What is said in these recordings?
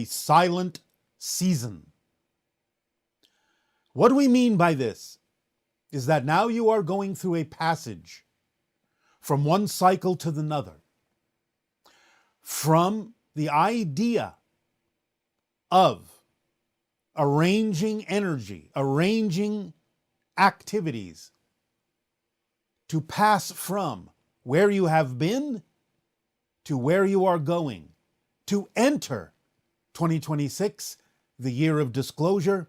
the silent season. What do we mean by this? Is that now you are going through a passage from one cycle to another, from the idea of arranging energy, arranging activities to pass from where you have been to where you are going, to enter 2026, the year of disclosure,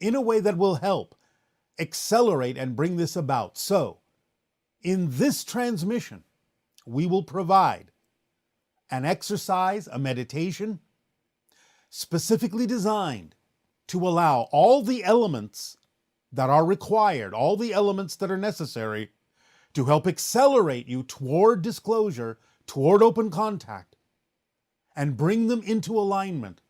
in a way that will help accelerate and bring this about. So, in this transmission, we will provide an exercise, a meditation, specifically designed to allow all the elements that are required, all the elements that are necessary to help accelerate you toward disclosure, toward open contact, and bring them into alignment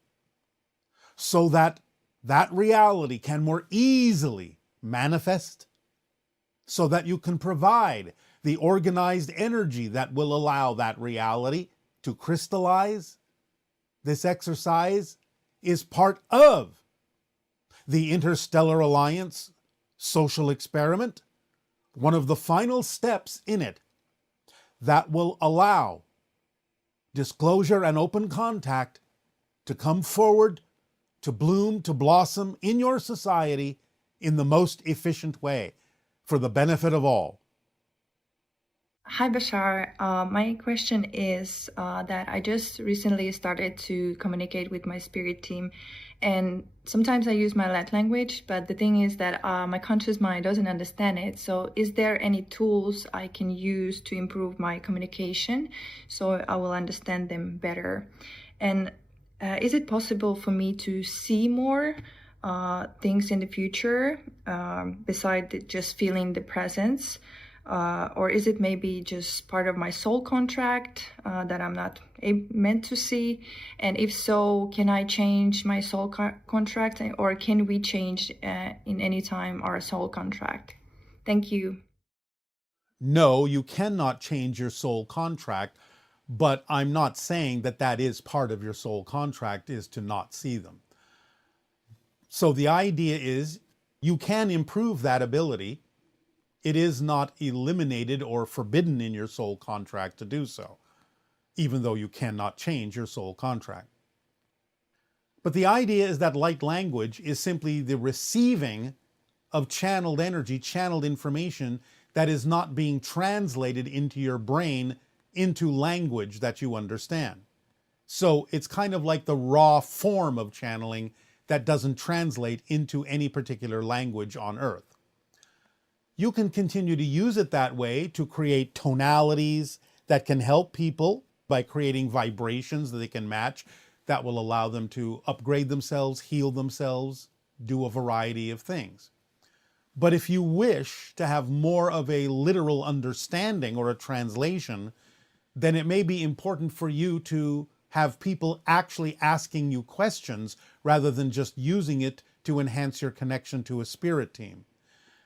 so that that reality can more easily manifest, so that you can provide the organized energy that will allow that reality to crystallize. This exercise is part of the Interstellar Alliance social experiment, one of the final steps in it that will allow disclosure and open contact to come forward, to bloom, to blossom in your society in the most efficient way for the benefit of all. Hi, Bashar. My question is that I just recently started to communicate with my spirit team, and sometimes I use my light language, but the thing is that my conscious mind doesn't understand it. So is there any tools I can use to improve my communication so I will understand them better? And is it possible for me to see more things in the future besides just feeling the presence? Or is it maybe just part of my soul contract that I'm not meant to see? And if so, can I change my soul contract, or can we change in any time our soul contract? Thank you. No, you cannot change your soul contract, but I'm not saying that that is part of your soul contract, is to not see them. So the idea is you can improve that ability. It is not eliminated or forbidden in your soul contract to do so, even though you cannot change your soul contract. But the idea is that light language is simply the receiving of channeled energy, channeled information that is not being translated into your brain into language that you understand. So it's kind of like the raw form of channeling that doesn't translate into any particular language on Earth. You can continue to use it that way to create tonalities that can help people by creating vibrations that they can match that will allow them to upgrade themselves, heal themselves, do a variety of things. But if you wish to have more of a literal understanding or a translation, then it may be important for you to have people actually asking you questions rather than just using it to enhance your connection to a spirit team.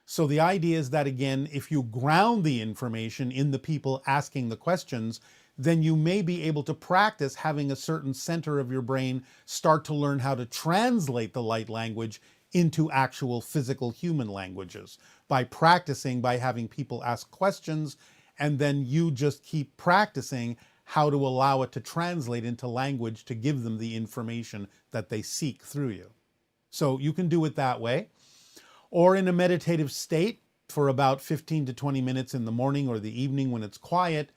So the idea is that, again, if you ground the information in the people asking the questions, then you may be able to practice having a certain center of your brain start to learn how to translate the light language into actual physical human languages by practicing, by having people ask questions, and then you just keep practicing how to allow it to translate into language to give them the information that they seek through you. So you can do it that way. Or in a meditative state for about 15 to 20 minutes in the morning or the evening when it's quiet,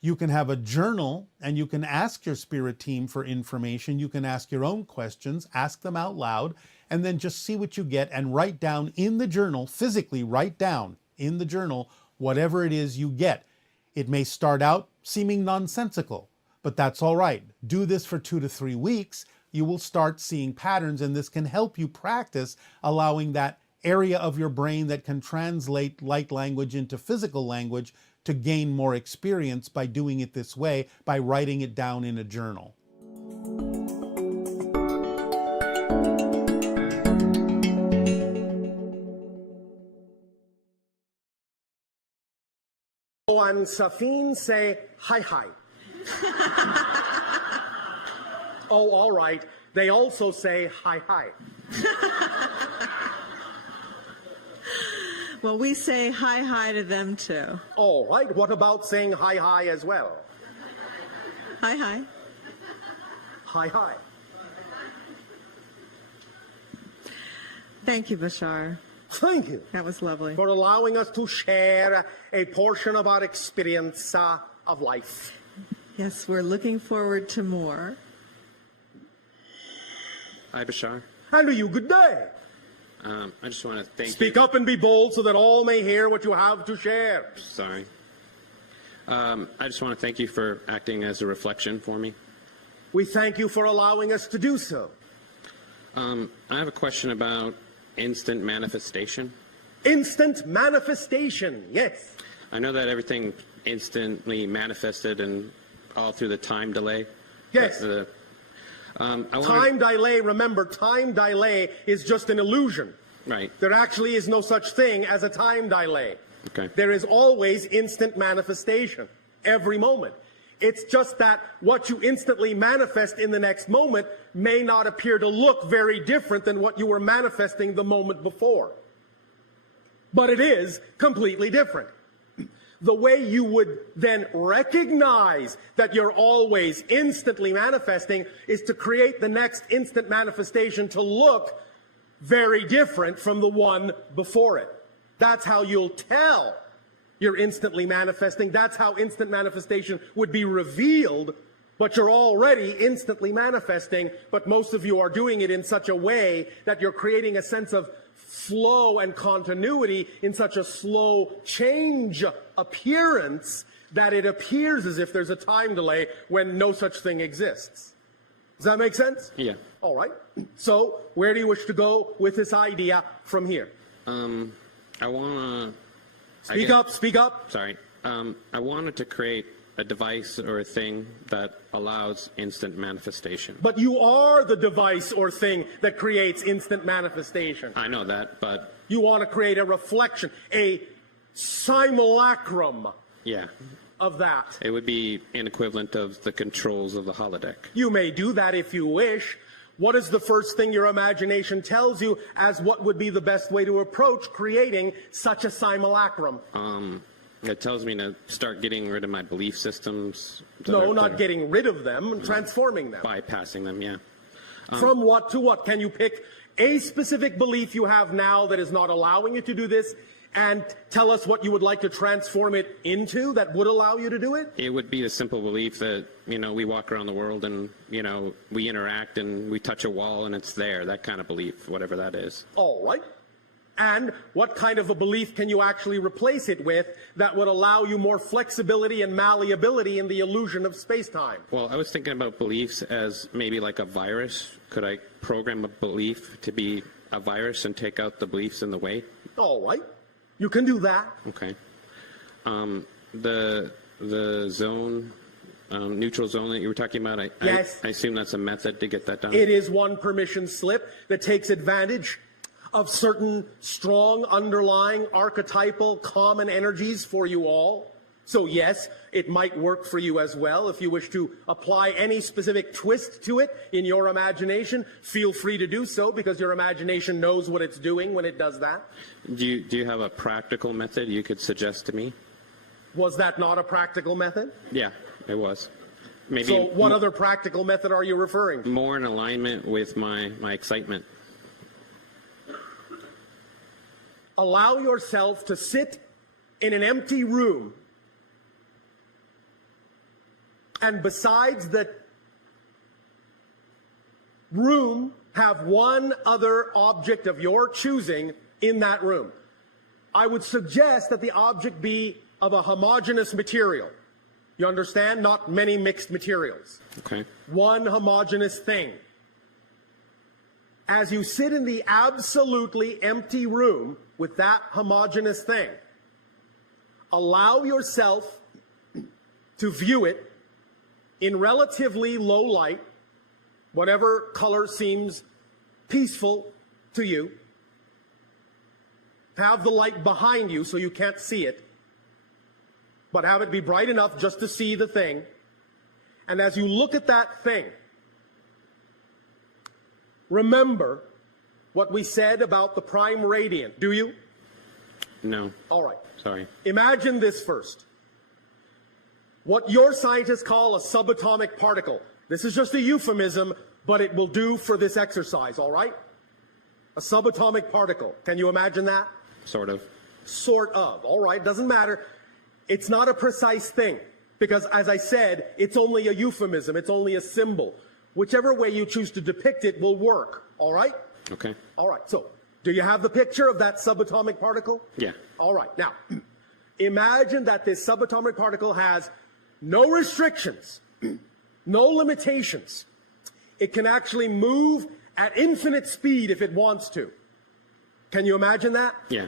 you can have a journal and you can ask your spirit team for information. You can ask your own questions, ask them out loud, and then just see what you get and write down in the journal, physically write down in the journal whatever it is you get. It may start out seeming nonsensical, but that's all right. Do this for 2 to 3 weeks. You will start seeing patterns, and this can help you practice allowing that area of your brain that can translate light language into physical language to gain more experience by doing it this way, by writing it down in a journal. And Safin say hi hi. Oh, all right. They also say hi, hi. Well, we say hi, hi to them too. All right. What about saying hi, hi as well? Hi, hi. Hi, hi. Thank you, Bashar. Thank you That was lovely. for allowing us to share a portion of our experience of life. Yes, we're looking forward to more. Hi, Bashar. And to you, good day. I just want to thank Speak you. up and be bold so that all may hear what you have to share. Sorry. I just want to thank you for acting as a reflection for me. We thank you for allowing us to do so. I have a question about instant manifestation. Instant manifestation, yes. I know that everything instantly manifested and all through the time delay. Yes. I wonder- Time delay, remember, time delay is just an illusion. Right. There actually is no such thing as a time delay. Okay. There is always instant manifestation, every moment. It's just that what you instantly manifest in the next moment may not appear to look very different than what you were manifesting the moment before. But it is completely different. The way you would then recognize that you're always instantly manifesting is to create the next instant manifestation to look very different from the one before it. That's how you'll tell you're instantly manifesting. That's how instant manifestation would be revealed, but you're already instantly manifesting, but most of you are doing it in such a way that you're creating a sense of flow and continuity in such a slow change appearance that it appears as if there's a time delay when no such thing exists. Does that make sense? Yeah. All right. So where do you wish to go with this idea from here? I want to... Speak up, speak up. Sorry. I wanted to create a device or a thing that allows instant manifestation. But you are the device or thing that creates instant manifestation. I know that, but You want to create a reflection, a simulacrum yeah, of that. it would be an equivalent of the controls of the holodeck. You may do that if you wish. What is the first thing your imagination tells you as what would be the best way to approach creating such a simulacrum? It tells me to start getting rid of my belief systems. No, not getting rid of them, transforming them. bypassing them, yeah. From what to what? Can you pick a specific belief you have now that is not allowing you to do this and tell us what you would like to transform it into that would allow you to do it? It would be the simple belief that, we walk around the world and, we interact and we touch a wall and it's there, that kind of belief, whatever that is. All right. And what kind of a belief can you actually replace it with that would allow you more flexibility and malleability in the illusion of space-time? Well, I was thinking about beliefs as maybe like a virus. Could I program a belief to be a virus and take out the beliefs in the way? All right. You can do that. Okay. The zone, neutral zone that you were talking about, Yes. I assume that's a method to get that done? It is one permission slip that takes advantage of certain strong underlying archetypal common energies for you all. So yes, it might work for you as well. If you wish to apply any specific twist to it in your imagination, feel free to do so because your imagination knows what it's doing when it does that. Do you have a practical method you could suggest to me? Was that not a practical method? Yeah, it was. Maybe So what other practical method are you referring to? more in alignment with my excitement. Allow yourself to sit in an empty room, and besides the room, have one other object of your choosing in that room. I would suggest that the object be of a homogeneous material. You understand? Not many mixed materials. Okay. One homogeneous thing. As you sit in the absolutely empty room with that homogeneous thing, allow yourself to view it in relatively low light, whatever color seems peaceful to you. Have the light behind you so you can't see it, but have it be bright enough just to see the thing. And as you look at that thing, remember what we said about the prime radiant, do you? No. All right. Sorry. Imagine this first. What your scientists call a subatomic particle. This is just a euphemism, but it will do for this exercise, all right? A subatomic particle. Can you imagine that? Sort of. Sort of. All right, doesn't matter. It's not a precise thing because, as I said, it's only a euphemism. It's only a symbol. Whichever way you choose to depict it will work, all right? Okay. All right, so do you have the picture of that subatomic particle? Yeah. All right, now, imagine that this subatomic particle has no restrictions, no limitations. It can actually move at infinite speed if it wants to. Can you imagine that? Yeah.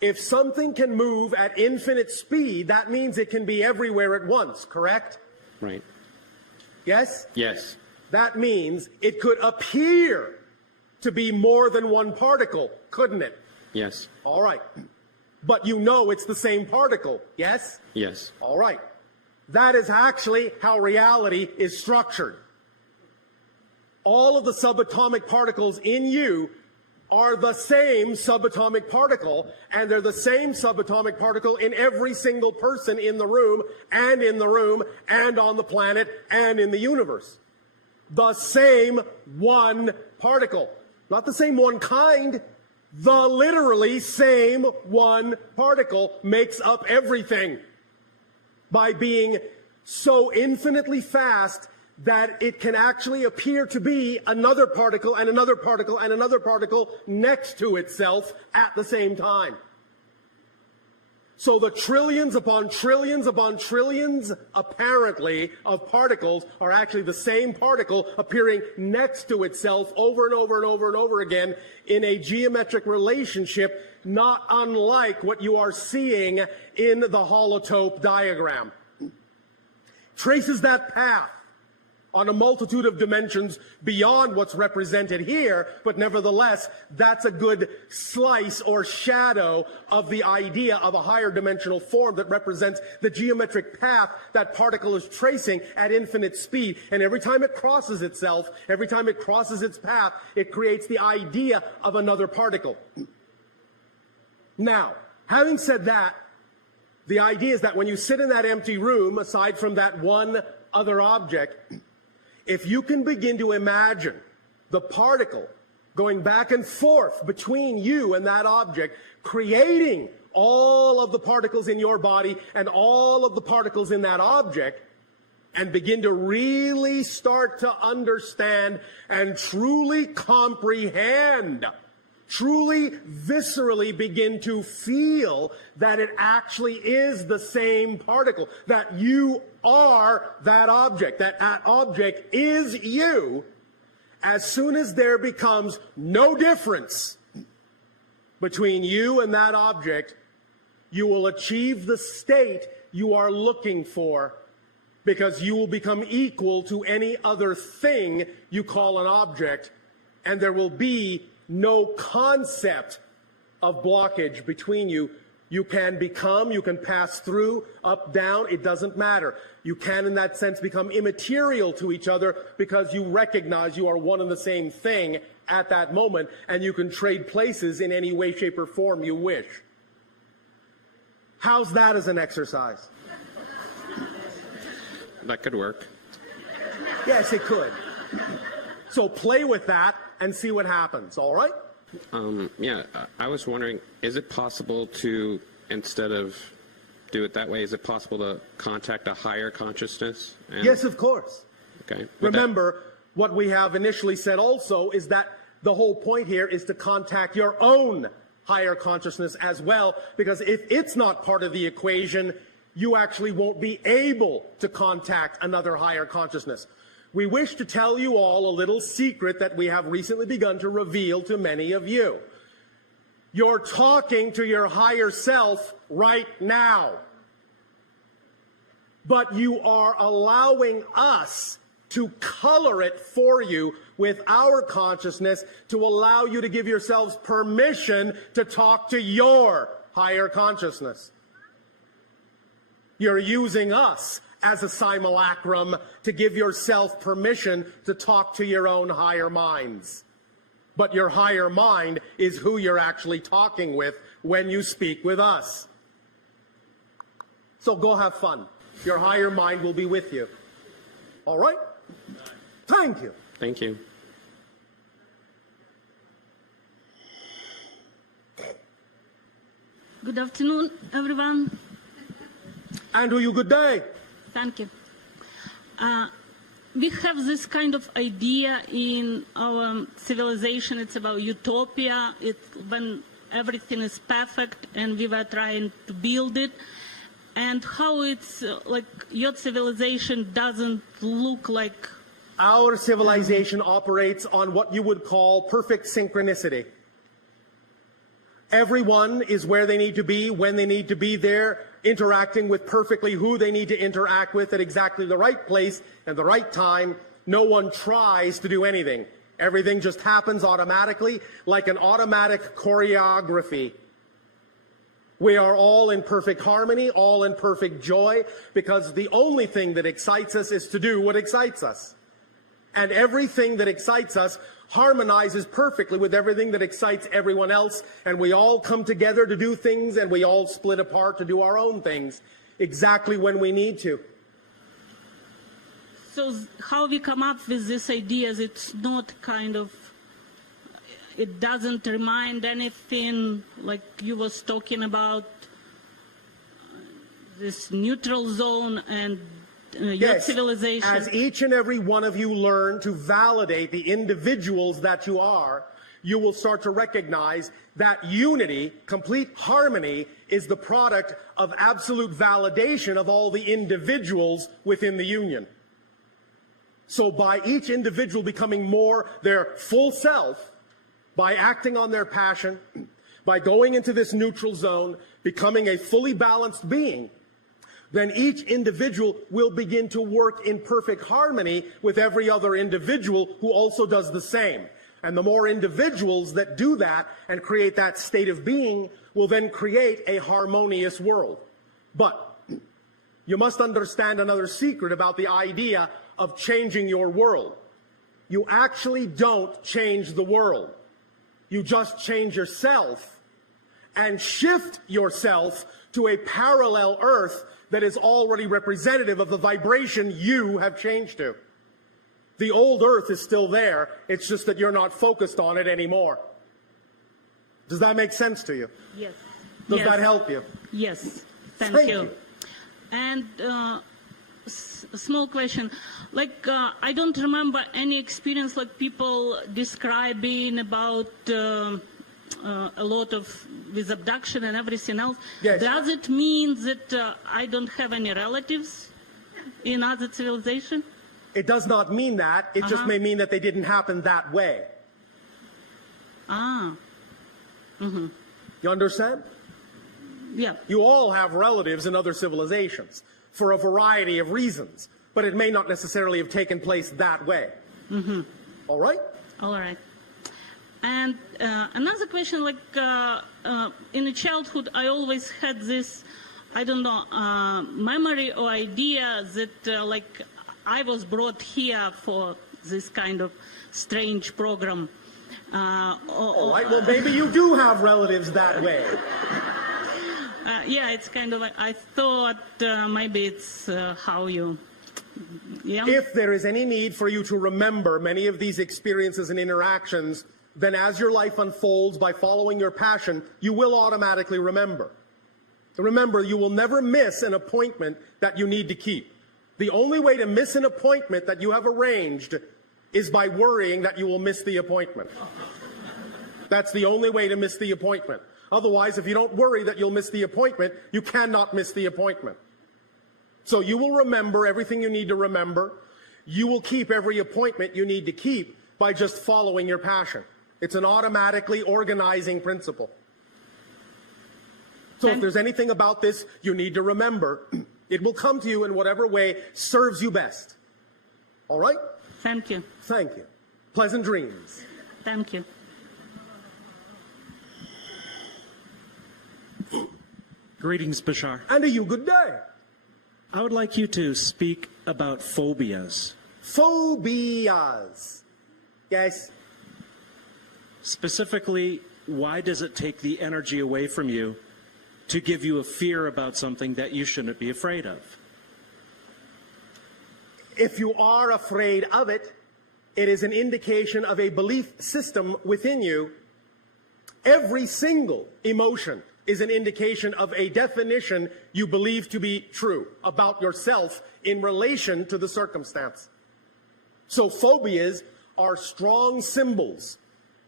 If something can move at infinite speed, that means it can be everywhere at once, correct? Right. Yes? Yes. That means it could appear to be more than one particle, couldn't it? Yes. All right. But you know it's the same particle, yes? Yes. All right. That is actually how reality is structured. All of the subatomic particles in you are the same subatomic particle, and they're the same subatomic particle in every single person in the room, and on the planet, and in the universe. The same one particle. Not the same one kind. The literally same one particle makes up everything by being so infinitely fast that it can actually appear to be another particle and another particle and another particle next to itself at the same time. So the trillions upon trillions upon trillions, apparently, of particles are actually the same particle appearing next to itself over and over and over and over again in a geometric relationship not unlike what you are seeing in the holotope diagram. Traces that path on a multitude of dimensions beyond what's represented here, but nevertheless, that's a good slice or shadow of the idea of a higher dimensional form that represents the geometric path that particle is tracing at infinite speed. And every time it crosses itself, every time it crosses its path, it creates the idea of another particle. Now, having said that, the idea is that when you sit in that empty room, aside from that one other object, if you can begin to imagine the particle going back and forth between you and that object, creating all of the particles in your body and all of the particles in that object, and begin to really start to understand and truly comprehend, truly viscerally begin to feel that it actually is the same particle, that you are that object, that object is you. As soon as there becomes no difference between you and that object, you will achieve the state you are looking for, because you will become equal to any other thing you call an object, and there will be no concept of blockage between you. You can become, you can pass through, up, down, it doesn't matter. You can, in that sense, become immaterial to each other because you recognize you are one and the same thing at that moment, and you can trade places in any way, shape, or form you wish. How's that as an exercise? That could work. Yes, it could. So play with that and see what happens, all right? Yeah, I was wondering, is it possible to, instead of do it that way, is it possible to contact a higher consciousness? Yes, of course. Okay. Remember, what we have initially said also is that the whole point here is to contact your own higher consciousness as well, because if it's not part of the equation, you actually won't be able to contact another higher consciousness. We wish to tell you all a little secret that we have recently begun to reveal to many of you. You're talking to your higher self right now. But you are allowing us to color it for you with our consciousness to allow you to give yourselves permission to talk to your higher consciousness. You're using us as a simulacrum to give yourself permission to talk to your own higher minds. but your higher mind is who you're actually talking with when you speak with us. So go have fun. Your higher mind will be with you. All right? Thank you. Thank you. Good afternoon, everyone. Andrew, you good day. Thank you. We have this kind of idea in our civilization. It's about utopia. It's when everything is perfect and we were trying to build it. And how it's like your civilization doesn't look like... Our civilization operates on what you would call perfect synchronicity. Everyone is where they need to be, when they need to be there, interacting with perfectly who they need to interact with at exactly the right place and the right time. No one tries to do anything. Everything just happens automatically, like an automatic choreography. We are all in perfect harmony, all in perfect joy, because the only thing that excites us is to do what excites us. And everything that excites us harmonizes perfectly with everything that excites everyone else, and we all come together to do things, and we all split apart to do our own things, exactly when we need to. So how we come up with this idea is it's not kind of... It doesn't remind anything like you was talking about this neutral zone and your civilization. As each and every one of you learn to validate the individuals that you are, you will start to recognize that unity, complete harmony, is the product of absolute validation of all the individuals within the union. So by each individual becoming more their full self, by acting on their passion, by going into this neutral zone, becoming a fully balanced being, then each individual will begin to work in perfect harmony with every other individual who also does the same. And the more individuals that do that and create that state of being will then create a harmonious world. But you must understand another secret about the idea of changing your world. You actually don't change the world. You just change yourself and shift yourself to a parallel earth that is already representative of the vibration you have changed to. The old earth is still there, it's just that you're not focused on it anymore. Does that make sense to you? Yes. Does that help you? Yes. Thank you. you. And small question, like I don't remember any experience like people describing about a lot of with abduction and everything else. Yes. Does it mean that I don't have any relatives in other civilization? It does not mean that. It just may mean that they didn't happen that way. Ah. Mm-hmm. You understand? Yeah. You all have relatives in other civilizations for a variety of reasons, but it may not necessarily have taken place that way. Mm-hmm. All right? All right. And another question, like in the childhood, I always had this, I don't know, memory or idea that like I was brought here for this kind of strange program. All right, well, maybe you do have relatives that way. Yeah, it's kind of like, I thought maybe it's how you, yeah. If there is any need for you to remember many of these experiences and interactions, then as your life unfolds by following your passion, you will automatically remember. Remember, you will never miss an appointment that you need to keep. The only way to miss an appointment that you have arranged is by worrying that you will miss the appointment. That's the only way to miss the appointment. Otherwise, if you don't worry that you'll miss the appointment, you cannot miss the appointment. So you will remember everything you need to remember. You will keep every appointment you need to keep by just following your passion. It's an automatically organizing principle. So if there's anything about this you need to remember, it will come to you in whatever way serves you best. All right? Thank you. Thank you. Pleasant dreams. Thank you. Greetings, Bashar. And a you good day. I would like you to speak about phobias. Phobias. Yes. Specifically, why does it take the energy away from you to give you a fear about something that you shouldn't be afraid of? If you are afraid of it, it is an indication of a belief system within you. Every single emotion is an indication of a definition you believe to be true about yourself in relation to the circumstance. So phobias are strong symbols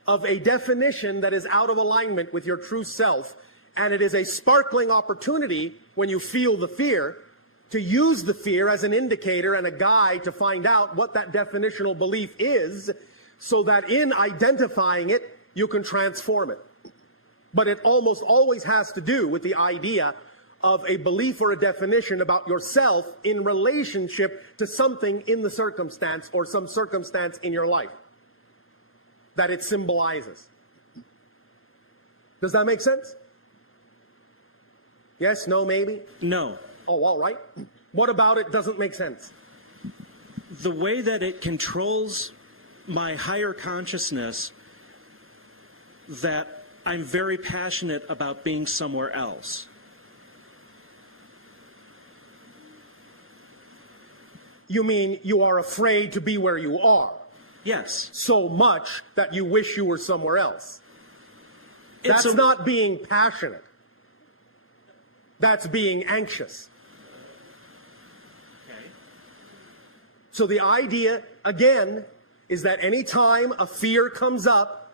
of a definition that is out of alignment with your true self, and it is a sparkling opportunity when you feel the fear to use the fear as an indicator and a guide to find out what that definitional belief is, so that in identifying it, you can transform it. But it almost always has to do with the idea of a belief or a definition about yourself in relationship to something in the circumstance or some circumstance in your life that it symbolizes. Does that make sense? Yes, no, maybe? No. Oh, all right. What about it doesn't make sense? The way that it controls my higher consciousness, that I'm very passionate about being somewhere else. You mean you are afraid to be where you are Yes. so much that you wish you were somewhere else? That's not being passionate. That's being anxious. Okay. So the idea, again, is that any time a fear comes up,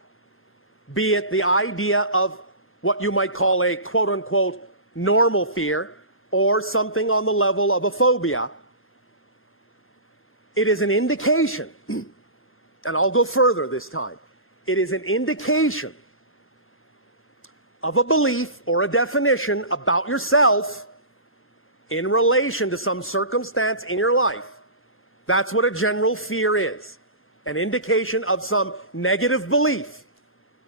be it the idea of what you might call a quote-unquote normal fear or something on the level of a phobia, it is an indication, and I'll go further this time, it is an indication of a belief or a definition about yourself in relation to some circumstance in your life. That's what a general fear is. An indication of some negative belief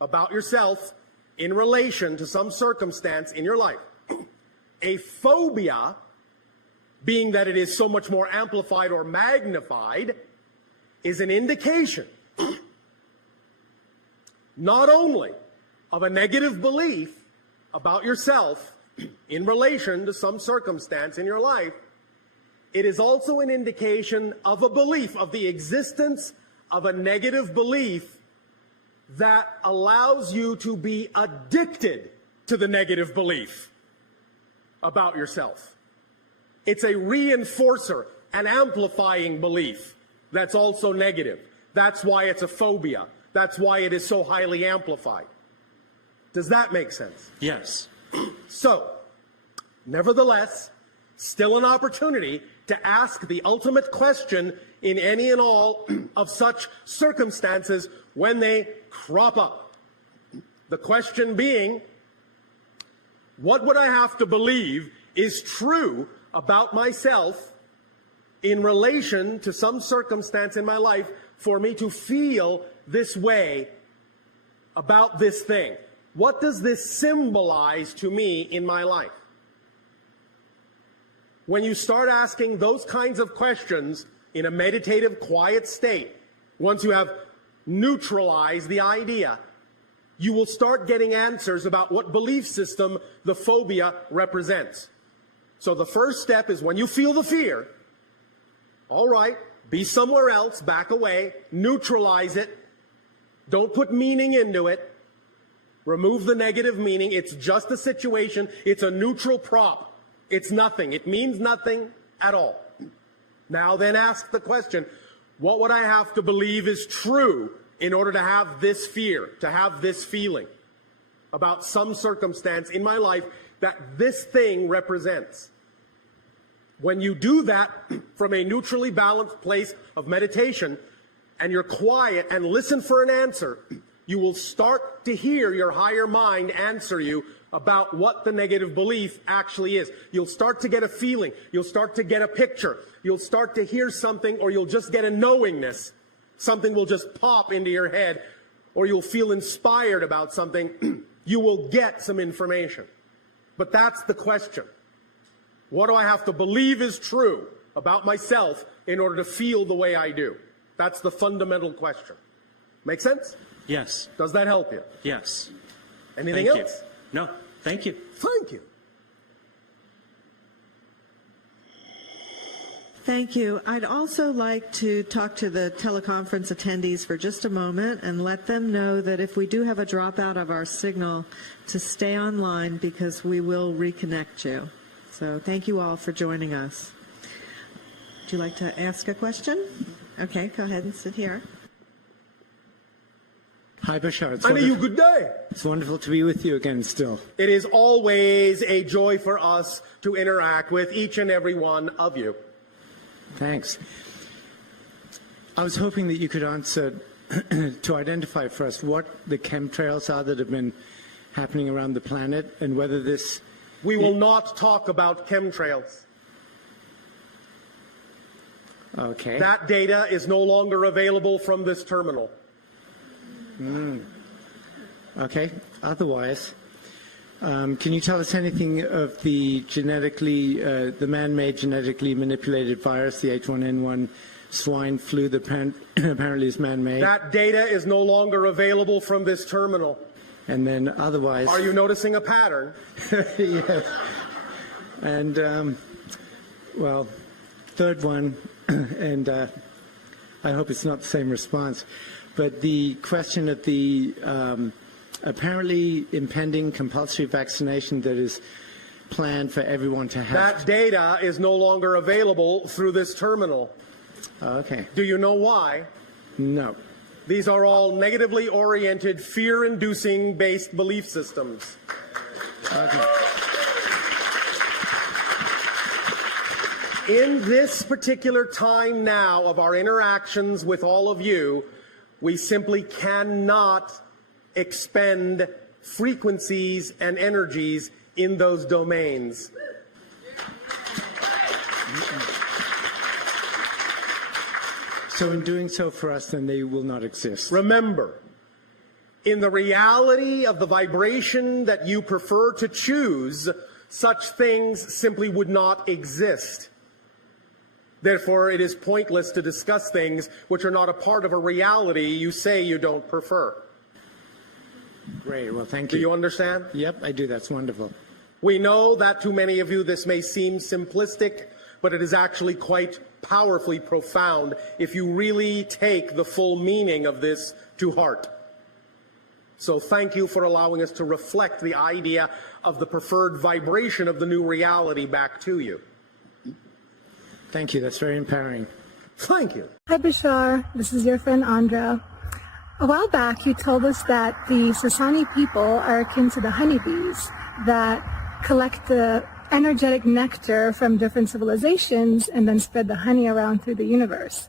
about yourself in relation to some circumstance in your life. A phobia, being that it is so much more amplified or magnified, is an indication not only of a negative belief about yourself in relation to some circumstance in your life, it is also an indication of a belief, of the existence of a negative belief that allows you to be addicted to the negative belief about yourself. It's a reinforcer, an amplifying belief that's also negative. That's why it's a phobia. That's why it is so highly amplified. Does that make sense? Yes. So, nevertheless, still an opportunity to ask the ultimate question in any and all of such circumstances when they crop up. The question being, what would I have to believe is true about myself in relation to some circumstance in my life for me to feel this way about this thing? What does this symbolize to me in my life? When you start asking those kinds of questions in a meditative, quiet state, once you have neutralized the idea, you will start getting answers about what belief system the phobia represents. So the first step is when you feel the fear, all right, be somewhere else, back away, neutralize it, don't put meaning into it, remove the negative meaning. It's just a situation. It's a neutral prop. It's nothing. It means nothing at all. Now then ask the question, what would I have to believe is true in order to have this fear, to have this feeling about some circumstance in my life that this thing represents? When you do that from a neutrally balanced place of meditation and you're quiet and listen for an answer, you will start to hear your higher mind answer you about what the negative belief actually is. You'll start to get a feeling. You'll start to get a picture. You'll start to hear something, or you'll just get a knowingness. Something will just pop into your head, or you'll feel inspired about something. You will get some information. But that's the question. What do I have to believe is true about myself in order to feel the way I do? That's the fundamental question. Make sense? Yes. Does that help you? Yes. Anything Thank else? you. No, thank you. Thank you. Thank you. I'd also like to talk to the teleconference attendees for just a moment and let them know that if we do have a dropout of our signal, to stay online because we will reconnect you. So thank you all for joining us. Would you like to ask a question? Okay, go ahead and sit here. Hi, Bashar. Good day. It's wonderful to be with you again still. It is always a joy for us to interact with each and every one of you. Thanks. I was hoping that you could answer to identify for us what the chemtrails are that have been happening around the planet and whether this... We will not talk about chemtrails. Okay. That data is no longer available from this terminal. Okay. Otherwise, can you tell us anything of the the man-made genetically manipulated virus, the H1N1 swine flu that apparently is man-made? That data is no longer available from this terminal. And then otherwise... Are you noticing a pattern? Yes. And, well, third one, and I hope it's not the same response, but the question of the apparently impending compulsory vaccination that is planned for everyone to have. That data is no longer available through this terminal. Okay. Do you know why? No. These are all negatively oriented, fear-inducing based belief systems. Okay. In this particular time now of our interactions with all of you, we simply cannot expend frequencies and energies in those domains. So in doing so for us, then they will not exist. Remember, in the reality of the vibration that you prefer to choose, such things simply would not exist. Therefore, it is pointless to discuss things which are not a part of a reality you say you don't prefer. Great. Well, thank you. Do you understand? Yep, I do. That's wonderful. We know that to many of you this may seem simplistic, but it is actually quite powerfully profound if you really take the full meaning of this to heart. So thank you for allowing us to reflect the idea of the preferred vibration of the new reality back to you. Thank you. That's very empowering. Thank you. Hi, Bashar. This is your friend Andra. A while back, you told us that the Sasani people are akin to the honeybees that collect the energetic nectar from different civilizations and then spread the honey around through the universe.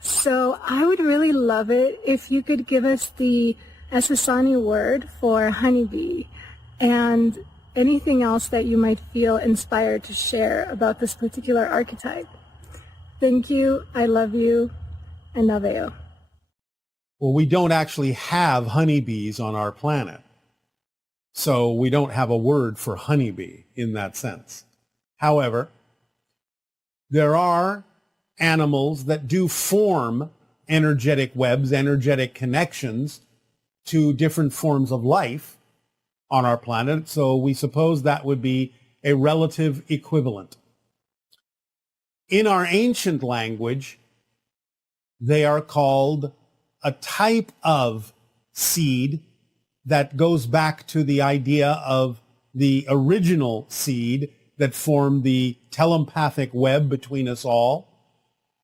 So I would really love it if you could give us the Sasani word for honeybee and anything else that you might feel inspired to share about this particular archetype. Thank you, I love you, and Naveo. Well, we don't actually have honeybees on our planet. So we don't have a word for honeybee in that sense. However, there are animals that do form energetic webs, energetic connections to different forms of life on our planet. So we suppose that would be a relative equivalent. In our ancient language, they are called a type of seed that goes back to the idea of the original seed that formed the telepathic web between us all,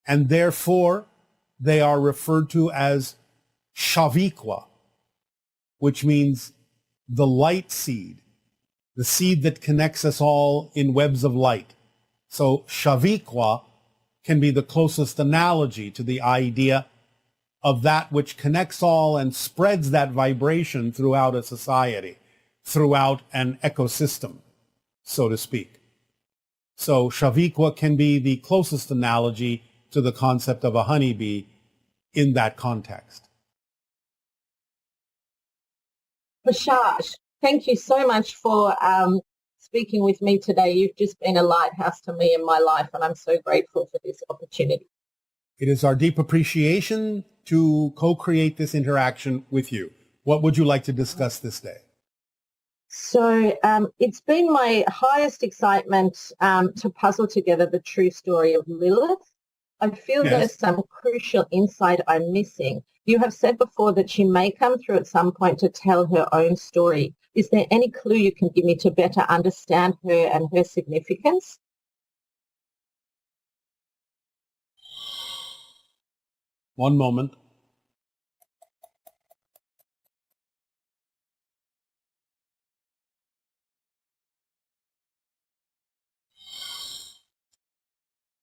and therefore they are referred to as Shavikwa, which means the light seed, the seed that connects us all in webs of light. So Shavikwa can be the closest analogy to the idea of that which connects all and spreads that vibration throughout a society, throughout an ecosystem, so to speak. So Shavikwa can be the closest analogy to the concept of a honeybee in that context. Bashar, thank you so much for speaking with me today. You've just been a lighthouse to me in my life, and I'm so grateful for this opportunity. It is our deep appreciation to co-create this interaction with you. What would you like to discuss this day? So it's been my highest excitement to puzzle together the true story of Lilith. I feel there's some crucial insight I'm missing. You have said before that she may come through at some point to tell her own story. Is there any clue you can give me to better understand her and her significance? One moment.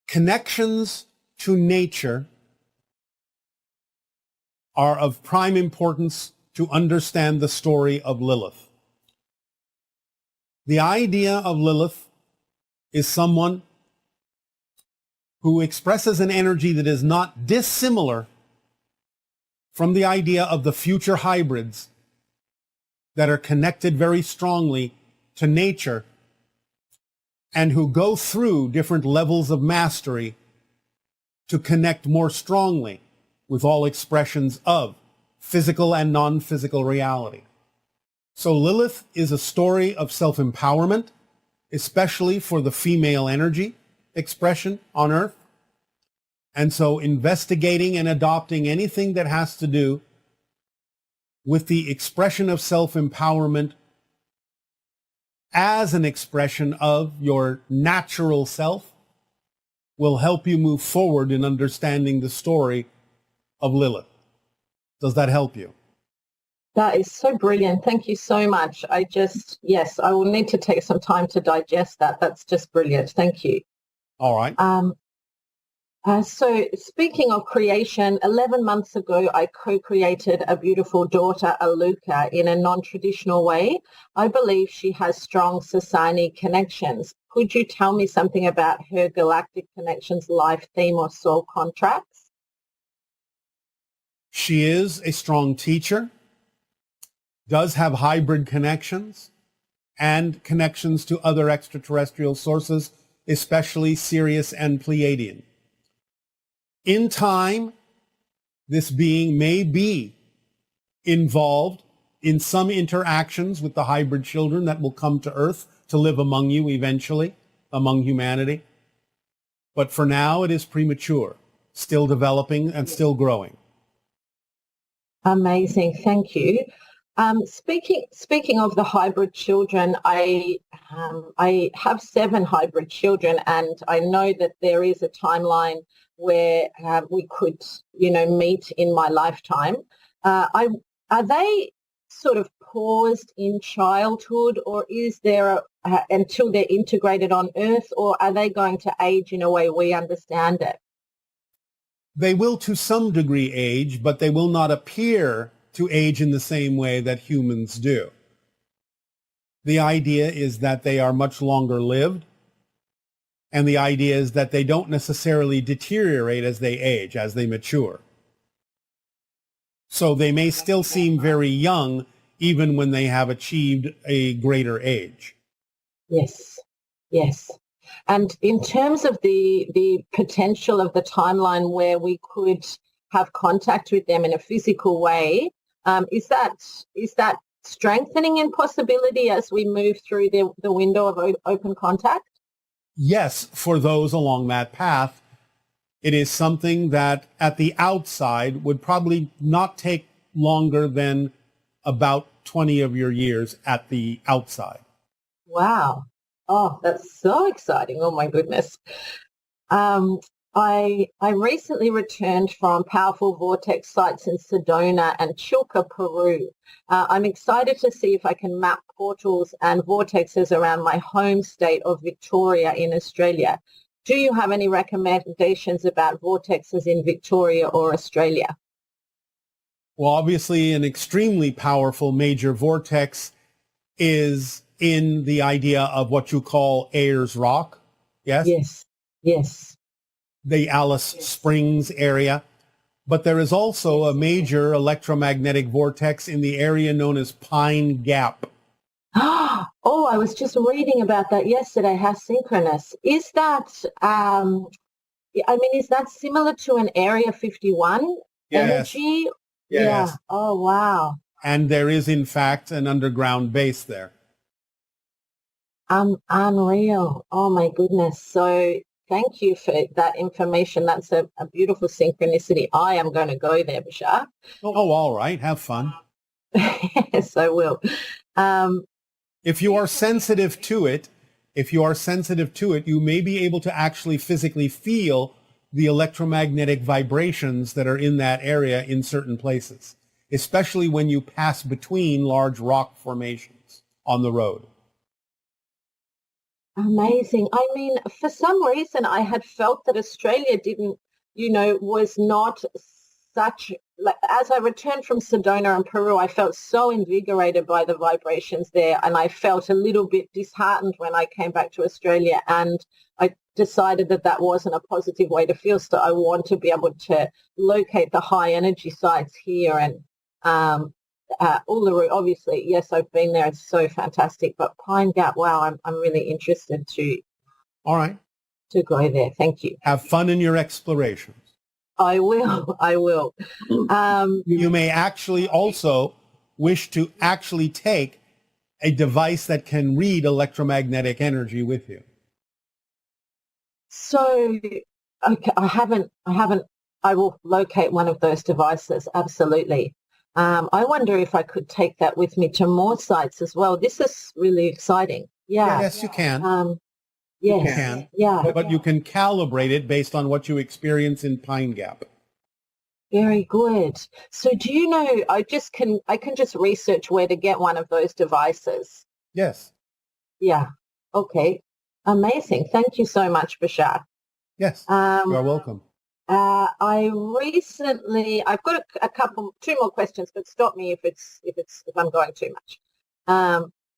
Connections to nature are of prime importance to understand the story of Lilith. The idea of Lilith is someone who expresses an energy that is not dissimilar from the idea of the future hybrids that are connected very strongly to nature and who go through different levels of mastery to connect more strongly with all expressions of physical and non-physical reality. So Lilith is a story of self-empowerment, especially for the female energy expression on Earth. And so investigating and adopting anything that has to do with the expression of self-empowerment as an expression of your natural self will help you move forward in understanding the story of Lilith. Does that help you? That is so brilliant. Thank you so much. Yes, I will need to take some time to digest that. That's just brilliant. Thank you. All right. So speaking of creation, 11 months ago, I co-created a beautiful daughter, Aluka, in a non-traditional way. I believe she has strong Sasani connections. Could you tell me something about her galactic connections, life theme, or soul contracts? She is a strong teacher, does have hybrid connections, and connections to other extraterrestrial sources, especially Sirius and Pleiadian. In time, this being may be involved in some interactions with the hybrid children that will come to Earth to live among you eventually, among humanity. But for now, it is premature, still developing and still growing. Amazing. Thank you. Speaking of the hybrid children, I have 7 hybrid children, and I know that there is a timeline where we could, meet in my lifetime. Are they sort of paused in childhood, or is there until they're integrated on Earth, or are they going to age in a way we understand it? They will to some degree age, but they will not appear to age in the same way that humans do. The idea is that they are much longer lived, and the idea is that they don't necessarily deteriorate as they age, as they mature. So they may still seem very young, even when they have achieved a greater age. Yes, yes. And in terms of the potential of the timeline where we could have contact with them in a physical way, is that strengthening in possibility as we move through the window of open contact? Yes, for those along that path, it is something that at the outside would probably not take longer than about 20 of your years at the outside. Wow. Oh, that's so exciting. Oh, my goodness. I recently returned from powerful vortex sites in Sedona and Chilca, Peru. I'm excited to see if I can map portals and vortexes around my home state of Victoria in Australia. Do you have any recommendations about vortexes in Victoria or Australia? Well, obviously, an extremely powerful major vortex is in the idea of what you call Ayers Rock. Yes? Yes, yes. The Alice Springs area. But there is also a major electromagnetic vortex in the area known as Pine Gap. Oh, I was just reading about that yesterday. How synchronous. Is that Yeah, I mean, is that similar to an Area 51 Yes. energy? Yes. Yeah. Oh, wow. And there is, in fact, an underground base there. Unreal. Oh, my goodness. So thank you for that information. That's a beautiful synchronicity. I am going to go there, Bashar. Oh, all right. Have fun. Yes, I will. If you are sensitive to it, you may be able to actually physically feel the electromagnetic vibrations that are in that area in certain places, especially when you pass between large rock formations on the road. Amazing. I mean, for some reason, I had felt that Australia didn't, was not such, like, as I returned from Sedona and Peru, I felt so invigorated by the vibrations there, and I felt a little bit disheartened when I came back to Australia, and I decided that that wasn't a positive way to feel. So I want to be able to locate the high energy sites here, and Uluru, obviously, yes, I've been there. It's so fantastic. But Pine Gap, wow, I'm really interested All right. to go there. Thank you. Have fun in your explorations. I will. I will. You may actually also wish to actually take a device that can read electromagnetic energy with you. So, okay, I will locate one of those devices. Absolutely. I wonder if I could take that with me to more sites as well. This is really exciting. Yeah. Yes, you can. Yes. You can. Yeah. But you can calibrate it based on what you experience in Pine Gap. Very good. So do you know, I can just research where to get one of those devices. Yes. Yeah. Okay. Amazing. Thank you so much, Bashar. Yes. You're welcome. I've got two more questions, but stop me if I'm going too much.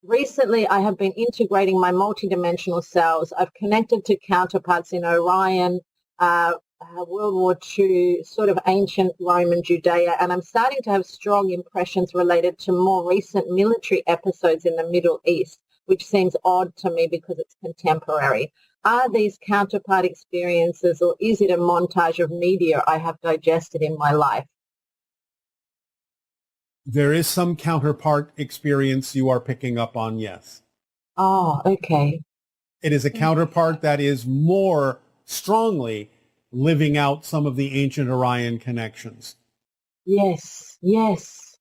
Recently, I have been integrating my multidimensional selves. I've connected to counterparts in Orion, World War II, sort of ancient Roman Judea, and I'm starting to have strong impressions related to more recent military episodes in the Middle East, which seems odd to me because it's contemporary. Are these counterpart experiences, or is it a montage of media I have digested in my life? There is some counterpart experience you are picking up on, yes. Oh, okay. It is a counterpart that is more strongly living out some of the ancient Orion connections. Yes, yes.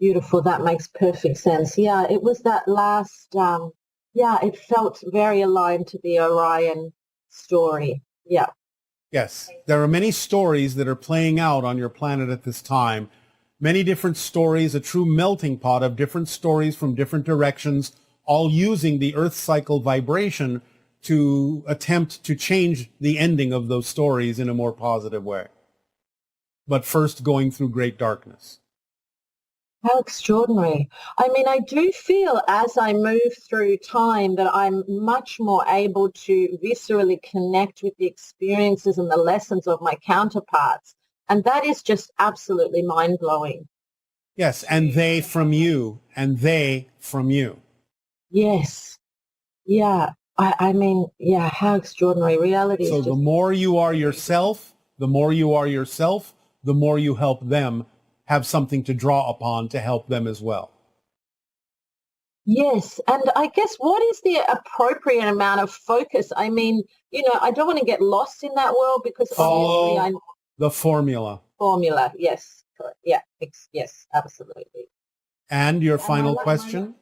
Beautiful. That makes perfect sense. Yeah, it was that last, it felt very aligned to the Orion story. Yeah. Yes, there are many stories that are playing out on your planet at this time. Many different stories, a true melting pot of different stories from different directions, all using the Earth cycle vibration to attempt to change the ending of those stories in a more positive way. But first going through great darkness. How extraordinary. I mean, I do feel as I move through time that I'm much more able to viscerally connect with the experiences and the lessons of my counterparts. And that is just absolutely mind-blowing. Yes, and they from you, and they from you. Yes. Yeah. I mean, yeah, how extraordinary. Reality is So the more you are yourself, the more you help them have something to draw upon to help them as well. Yes. And I guess what is the appropriate amount of focus? I mean, I don't want to get lost in that world because Follow obviously the formula. Formula. Yes. Correct. Yeah. Yes, absolutely. And your final question?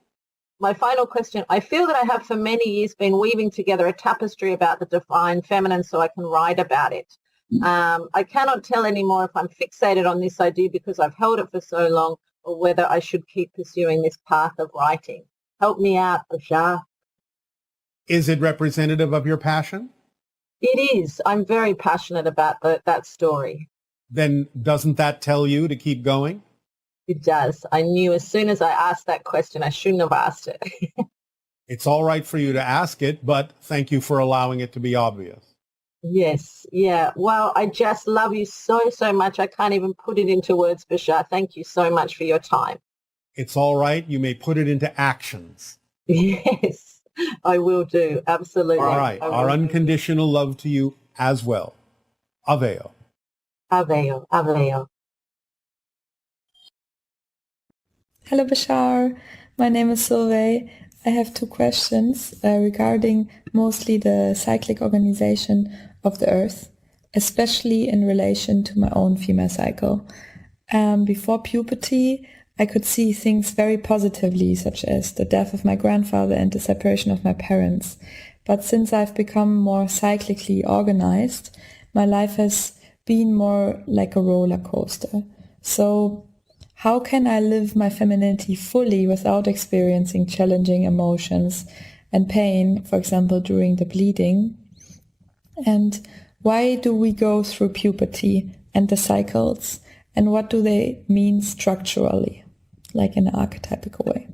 My final question, I feel that I have for many years been weaving together a tapestry about the divine feminine so I can write about it. I cannot tell anymore if I'm fixated on this idea because I've held it for so long or whether I should keep pursuing this path of writing. Help me out, Bashar. Is it representative of your passion? It is. I'm very passionate about that story. Then doesn't that tell you to keep going? It does. I knew as soon as I asked that question, I shouldn't have asked it. It's all right for you to ask it, but thank you for allowing it to be obvious. Yes. Yeah. Well, I just love you so, so much. I can't even put it into words, Bashar. Thank you so much for your time. It's all right. You may put it into actions. Yes, I will do. Absolutely. All right. Our unconditional love to you as well. Aveo. Aveo, aveo. Hello, Bashar. My name is Solveig. I have two questions regarding mostly the cyclic organization of the Earth, especially in relation to my own female cycle. Before puberty, I could see things very positively, such as the death of my grandfather and the separation of my parents. But since I've become more cyclically organized, my life has been more like a roller coaster. So how can I live my femininity fully without experiencing challenging emotions and pain, for example, during the bleeding? And why do we go through puberty and the cycles? And what do they mean structurally, like in an archetypical way?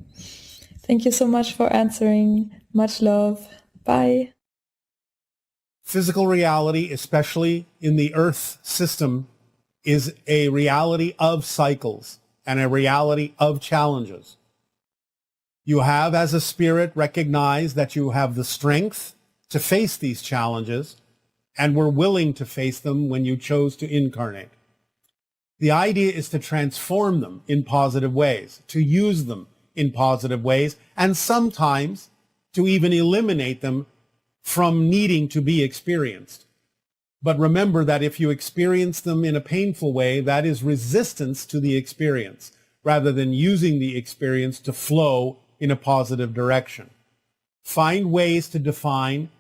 Thank you so much for answering. Much love. Bye. Physical reality, especially in the Earth system, is a reality of cycles and a reality of challenges. You have, as a spirit, recognized that you have the strength to face these challenges and were willing to face them when you chose to incarnate. The idea is to transform them in positive ways, to use them in positive ways, and sometimes to even eliminate them from needing to be experienced. But remember that if you experience them in a painful way, that is resistance to the experience, rather than using the experience to flow in a positive direction. Find ways to define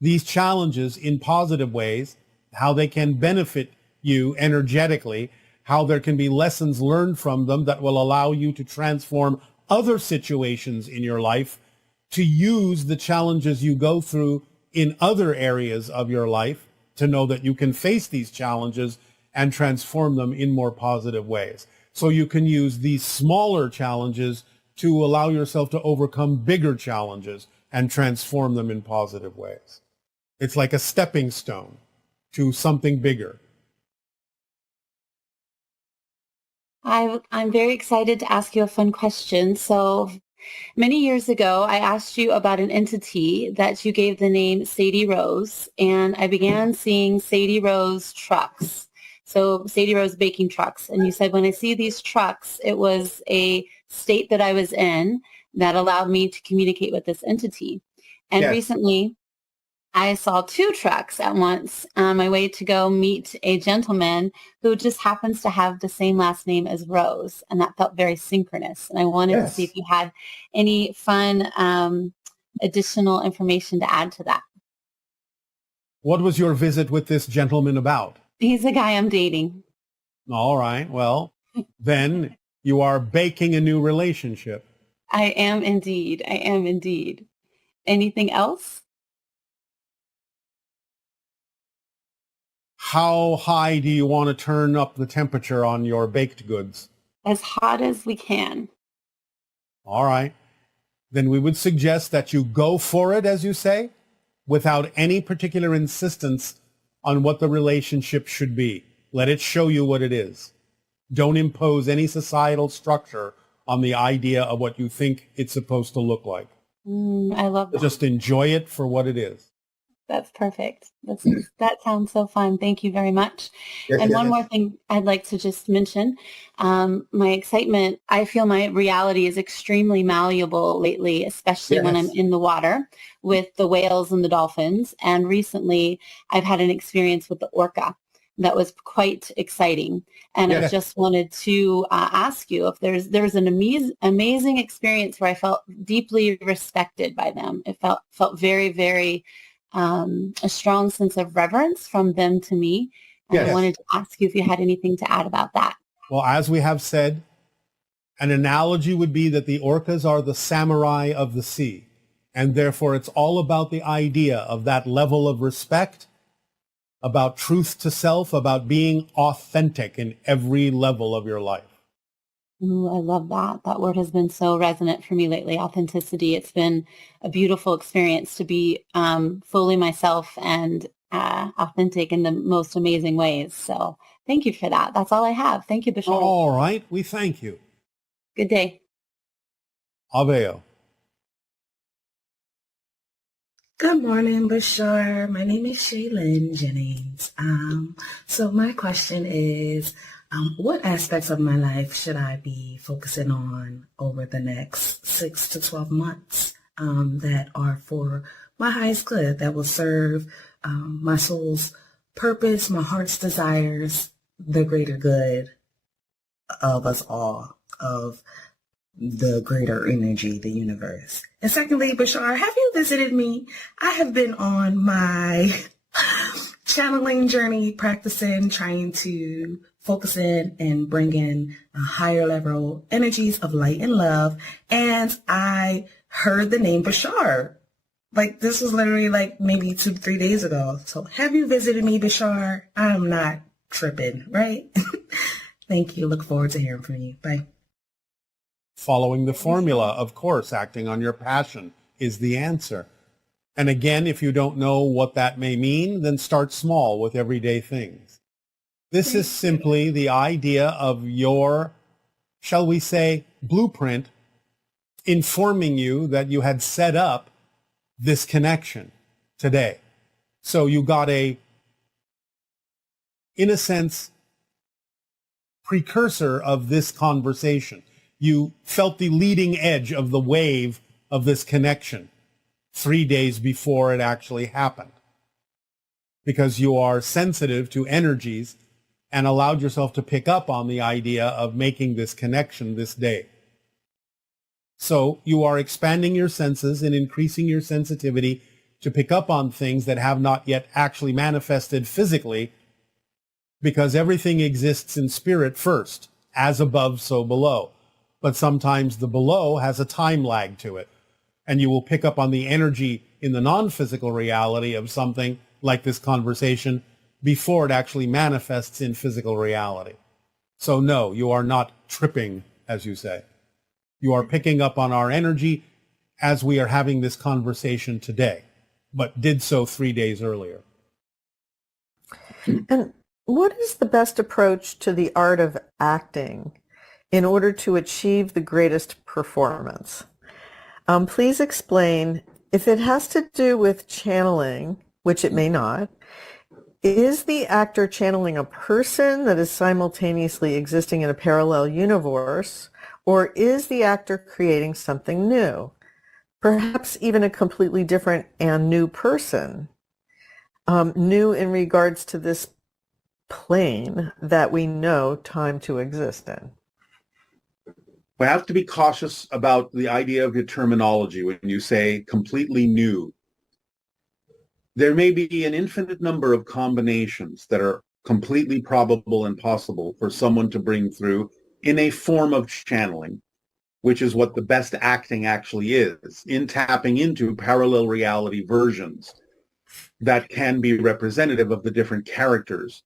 these challenges in positive ways, how they can benefit you energetically, how there can be lessons learned from them that will allow you to transform other situations in your life, to use the challenges you go through in other areas of your life, to know that you can face these challenges and transform them in more positive ways. So you can use these smaller challenges to allow yourself to overcome bigger challenges and transform them in positive ways. It's like a stepping stone to something bigger. I'm very excited to ask you a fun question. So many years ago, I asked you about an entity that you gave the name Sadie Rose, and I began seeing Sadie Rose trucks. So Sadie Rose baking trucks. And you said, when I see these trucks, it was a state that I was in that allowed me to communicate with this entity. And Yes. recently, I saw two trucks at once on my way to go meet a gentleman who just happens to have the same last name as Rose. And that felt very synchronous. And I wanted to see if you had any fun additional information to add to that. What was your visit with this gentleman about? He's the guy I'm dating. All right. Well, then you are baking a new relationship. I am indeed. I am indeed. Anything else? How high do you want to turn up the temperature on your baked goods? As hot as we can. All right. Then we would suggest that you go for it, as you say, without any particular insistence on what the relationship should be. Let it show you what it is. Don't impose any societal structure on the idea of what you think it's supposed to look like. I love that. Just enjoy it for what it is. That's perfect. That sounds so fun. Thank you very much. And one more thing I'd like to just mention, my excitement, I feel my reality is extremely malleable lately, especially when I'm in the water with the whales and the dolphins. And recently I've had an experience with the orca that was quite exciting. And I just wanted to ask you if there was an amazing experience where I felt deeply respected by them. It felt very, very a strong sense of reverence from them to me. And I wanted to ask you if you had anything to add about that. Well, as we have said, an analogy would be that the orcas are the samurai of the sea. And therefore, it's all about the idea of that level of respect, about truth to self, about being authentic in every level of your life. Ooh, I love that. That word has been so resonant for me lately, authenticity. It's been a beautiful experience to be fully myself and authentic in the most amazing ways. So thank you for that. That's all I have. Thank you, Bashar. All right. We thank you. Good day. Aveo. Good morning, Bashar. My name is Shaylin Jennings. So my question is, what aspects of my life should I be focusing on over the next 6 to 12 months that are for my highest good, that will serve my soul's purpose, my heart's desires, the greater good of us all, of the greater energy, the universe? And secondly, Bashar, have you visited me? I have been on my channeling journey, practicing, trying to focus in and bring in higher level energies of light and love. And I heard the name Bashar. Like, this was literally like maybe 2-3 days ago. So have you visited me, Bashar? I'm not tripping, right? Thank you. Look forward to hearing from you. Bye. Following the formula, of course, acting on your passion is the answer. And again, if you don't know what that may mean, then start small with everyday things. This is simply the idea of your, shall we say, blueprint informing you that you had set up this connection today. So you got in a sense, precursor of this conversation. You felt the leading edge of the wave of this connection 3 days before it actually happened, because you are sensitive to energies and allowed yourself to pick up on the idea of making this connection this day. So you are expanding your senses and increasing your sensitivity to pick up on things that have not yet actually manifested physically, because everything exists in spirit first, as above, so below. But sometimes the below has a time lag to it, and you will pick up on the energy in the non-physical reality of something like this conversation before it actually manifests in physical reality. So no, you are not tripping, as you say. You are picking up on our energy as we are having this conversation today, but did so 3 days earlier. And what is the best approach to the art of acting in order to achieve the greatest performance? Please explain. If it has to do with channeling, which it may not, is the actor channeling a person that is simultaneously existing in a parallel universe, or is the actor creating something new? Perhaps even a completely different and new person, new in regards to this plane that we know time to exist in. We have to be cautious about the idea of your terminology when you say completely new. There may be an infinite number of combinations that are completely probable and possible for someone to bring through in a form of channeling, which is what the best acting actually is, in tapping into parallel reality versions that can be representative of the different characters,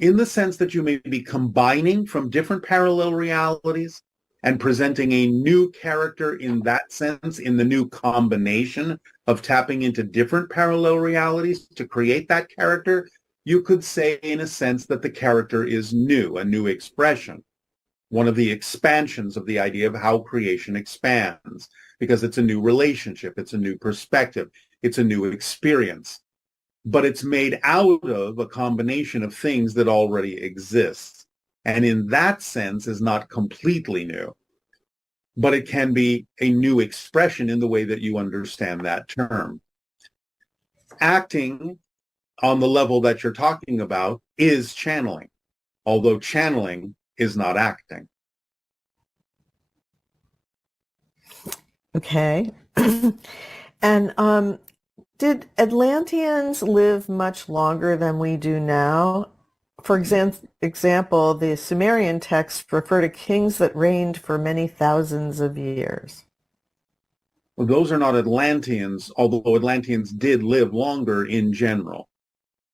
in the sense that you may be combining from different parallel realities and presenting a new character in that sense, in the new combination of tapping into different parallel realities to create that character. You could say, in a sense, that the character is new, a new expression, one of the expansions of the idea of how creation expands, because it's a new relationship, it's a new perspective, it's a new experience. But it's made out of a combination of things that already exist. And in that sense is not completely new, but it can be a new expression in the way that you understand that term. Acting on the level that you're talking about is channeling, although channeling is not acting. Okay. And did Atlanteans live much longer than we do now? For example, the Sumerian texts refer to kings that reigned for many thousands of years. Well, those are not Atlanteans, although Atlanteans did live longer in general.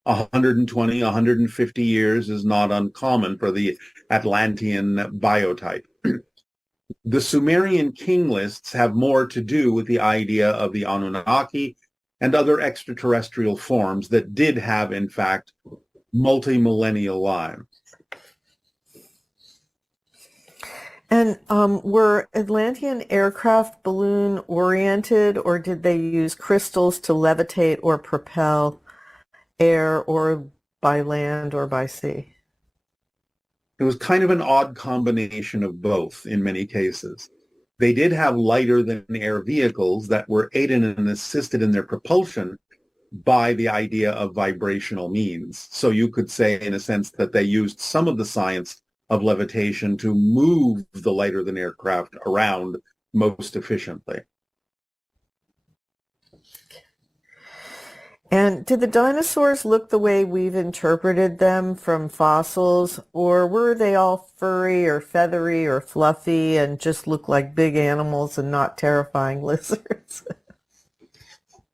120, 150 years is not uncommon for the Atlantean biotype. The Sumerian king lists have more to do with the idea of the Anunnaki and other extraterrestrial forms that did have, in fact, multi-millennial lives. And were Atlantean aircraft balloon oriented, or did they use crystals to levitate or propel air, or by land or by sea? It was kind of an odd combination of both in many cases. They did have lighter than air vehicles that were aided and assisted in their propulsion by the idea of vibrational means. So you could say, in a sense, that they used some of the science of levitation to move the lighter than aircraft around most efficiently. And did the dinosaurs look the way we've interpreted them from fossils, or were they all furry or feathery or fluffy and just look like big animals and not terrifying lizards?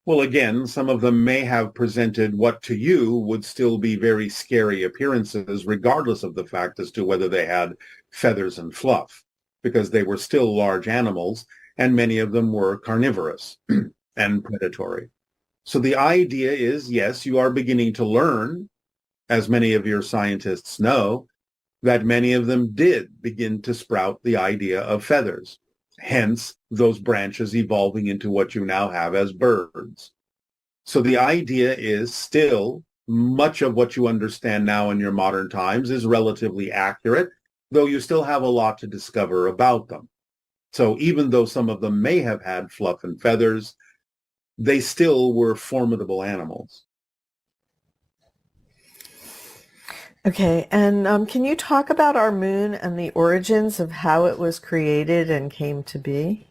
Well, again, some of them may have presented what to you would still be very scary appearances, regardless of the fact as to whether they had feathers and fluff, because they were still large animals, and many of them were carnivorous and predatory. So the idea is, yes, you are beginning to learn, as many of your scientists know, that many of them did begin to sprout the idea of feathers. Hence, those branches evolving into what you now have as birds. So the idea is still much of what you understand now in your modern times is relatively accurate, though you still have a lot to discover about them. So even though some of them may have had fluff and feathers, they still were formidable animals. Okay, and can you talk about our moon and the origins of how it was created and came to be?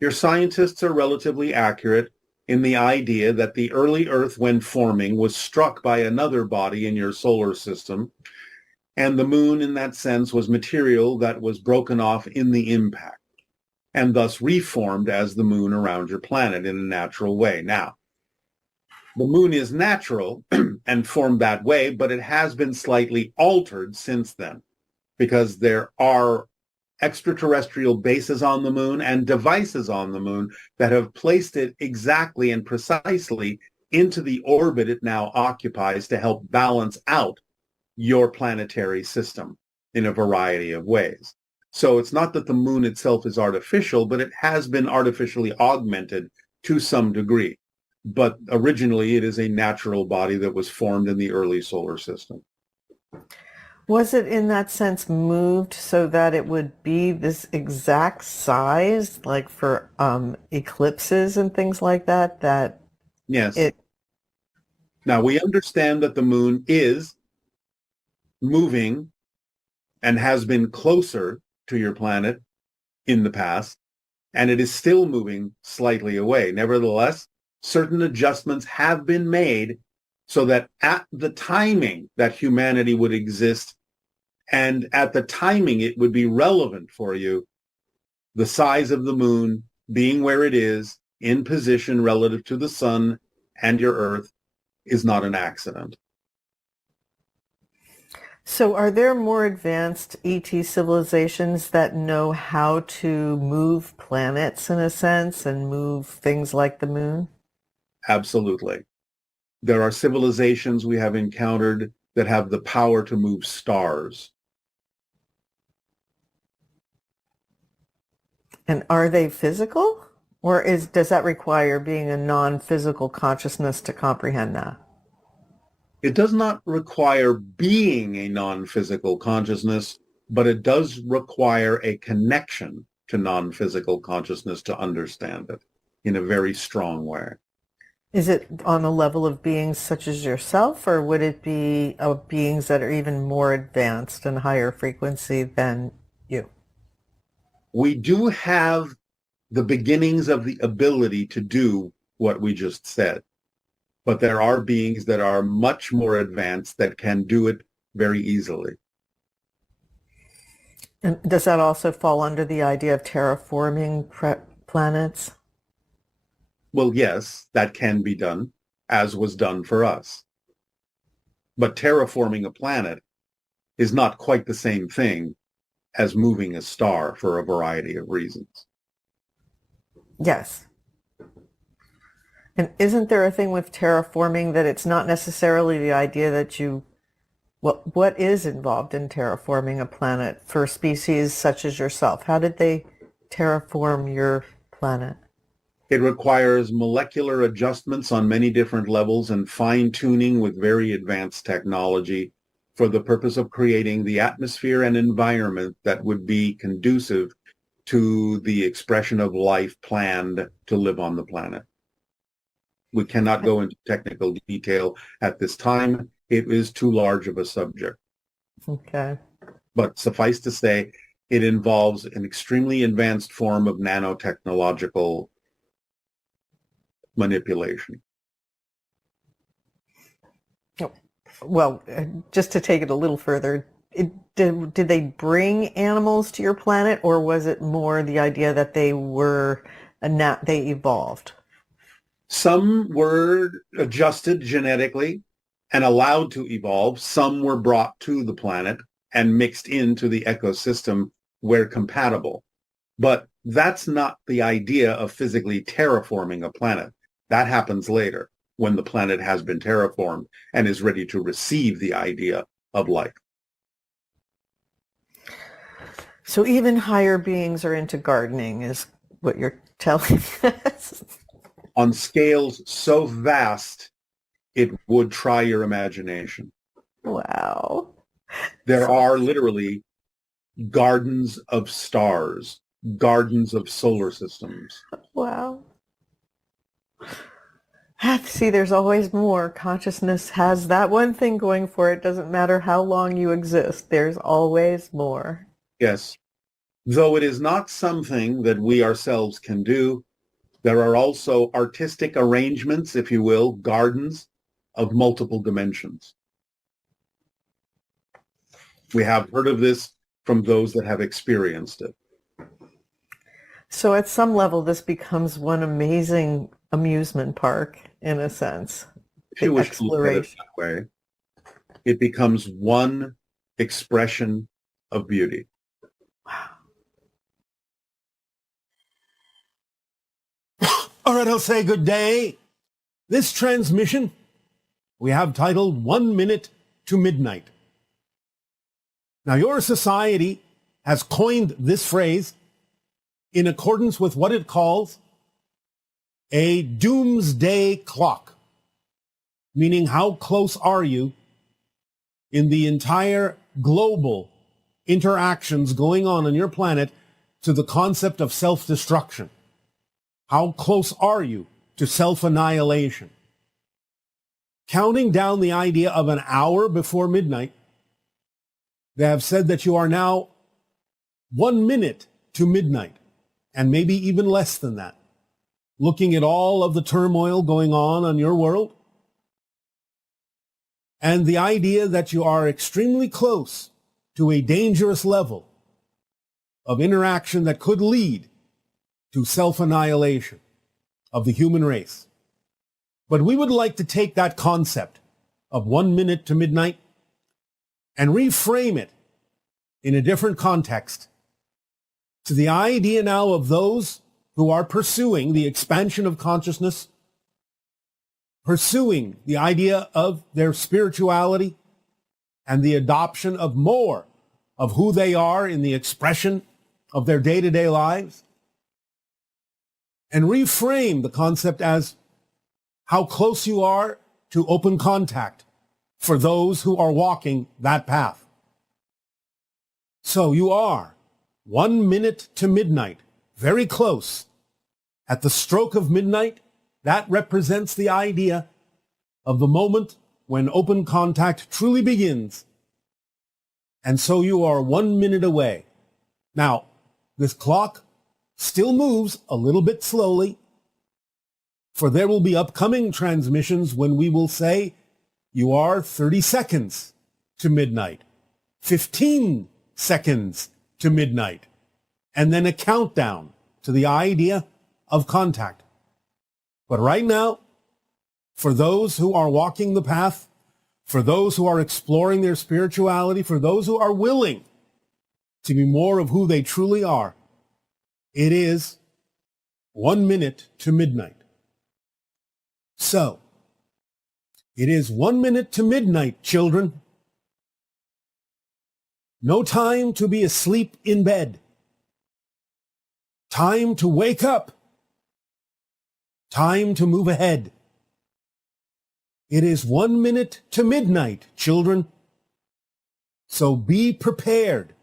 Your scientists are relatively accurate in the idea that the early Earth, when forming, was struck by another body in your solar system, and the moon, in that sense, was material that was broken off in the impact, and thus reformed as the moon around your planet in a natural way. Now, the moon is natural and formed that way, but it has been slightly altered since then, because there are extraterrestrial bases on the moon and devices on the moon that have placed it exactly and precisely into the orbit it now occupies to help balance out your planetary system in a variety of ways. So it's not that the moon itself is artificial, but it has been artificially augmented to some degree. But originally it is a natural body that was formed in the early solar system. Was it in that sense moved so that it would be this exact size, like for eclipses and things like that, that Yes. Now we understand that the moon is moving and has been closer to your planet in the past, and it is still moving slightly away. Nevertheless, certain adjustments have been made so that at the timing that humanity would exist and at the timing it would be relevant for you, the size of the moon being where it is in position relative to the sun and your Earth is not an accident. So are there more advanced ET civilizations that know how to move planets in a sense and move things like the moon? Absolutely. There are civilizations we have encountered that have the power to move stars. And are they physical? Or does that require being a non-physical consciousness to comprehend that? It does not require being a non-physical consciousness, but it does require a connection to non-physical consciousness to understand it in a very strong way. Is it on a level of beings such as yourself, or would it be of beings that are even more advanced and higher frequency than you? We do have the beginnings of the ability to do what we just said, but there are beings that are much more advanced that can do it very easily. And does that also fall under the idea of terraforming planets? Well, yes, that can be done, as was done for us. But terraforming a planet is not quite the same thing as moving a star for a variety of reasons. Yes. And isn't there a thing with terraforming that it's not necessarily the idea that you What is involved in terraforming a planet for species such as yourself? How did they terraform your planet? It requires molecular adjustments on many different levels and fine-tuning with very advanced technology for the purpose of creating the atmosphere and environment that would be conducive to the expression of life planned to live on the planet. We cannot go into technical detail at this time. It is too large of a subject. Okay. But suffice to say, it involves an extremely advanced form of nanotechnological manipulation. Well, just to take it a little further, did they bring animals to your planet, or was it more the idea that they evolved? Some were adjusted genetically and allowed to evolve. Some were brought to the planet and mixed into the ecosystem where compatible. But that's not the idea of physically terraforming a planet. That happens later, when the planet has been terraformed and is ready to receive the idea of life. So even higher beings are into gardening, is what you're telling us? On scales so vast, it would try your imagination. Wow. There are literally gardens of stars, gardens of solar systems. Wow. See, there's always more. Consciousness has that one thing going for it. Doesn't matter how long you exist. There's always more. Yes. Though it is not something that we ourselves can do, there are also artistic arrangements, if you will, gardens of multiple dimensions. We have heard of this from those that have experienced it. So at some level, this becomes one amazing amusement park, in a sense. If you wish to look at it that way, it becomes one expression of beauty. All right, I'll say good day. This transmission we have titled 1 Minute to Midnight. Now, your society has coined this phrase in accordance with what it calls a doomsday clock, meaning how close are you in the entire global interactions going on your planet to the concept of self-destruction. How close are you to self-annihilation? Counting down the idea of an hour before midnight, they have said that you are now 1 minute to midnight, and maybe even less than that. Looking at all of the turmoil going on your world, and the idea that you are extremely close to a dangerous level of interaction that could lead to self-annihilation of the human race. But we would like to take that concept of 1 minute to midnight and reframe it in a different context to the idea now of those who are pursuing the expansion of consciousness, pursuing the idea of their spirituality and the adoption of more of who they are in the expression of their day-to-day lives, and reframe the concept as how close you are to open contact for those who are walking that path. So you are 1 minute to midnight, very close. At the stroke of midnight, that represents the idea of the moment when open contact truly begins. And so you are 1 minute away. Now, this clock still moves a little bit slowly, for there will be upcoming transmissions when we will say you are 30 seconds to midnight, 15 seconds to midnight, and then a countdown to the idea of contact. But right now, for those who are walking the path, for those who are exploring their spirituality, for those who are willing to be more of who they truly are, it is 1 minute to midnight. So, it is 1 minute to midnight, children. No time to be asleep in bed. Time to wake up. Time to move ahead. It is 1 minute to midnight, children. So be prepared.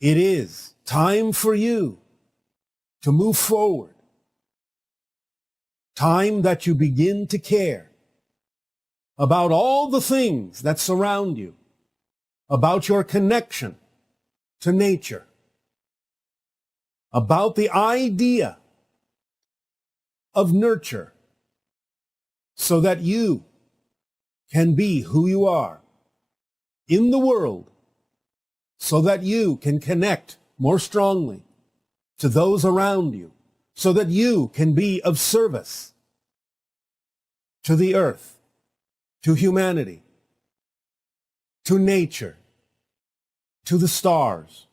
It is time for you to move forward. Time that you begin to care about all the things that surround you, about your connection to nature, about the idea of nurture, so that you can be who you are in the world, so that you can connect more strongly to those around you, so that you can be of service to the earth, to humanity, to nature, to the stars.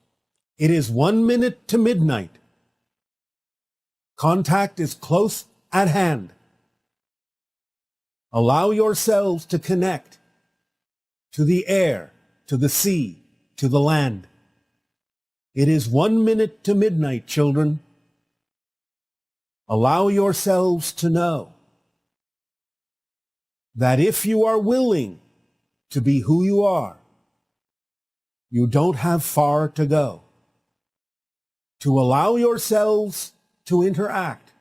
It is 1 minute to midnight. Contact is close at hand. Allow yourselves to connect to the air, to the sea, to the land. It is 1 minute to midnight, children. Allow yourselves to know that if you are willing to be who you are, you don't have far to go. To allow yourselves to interact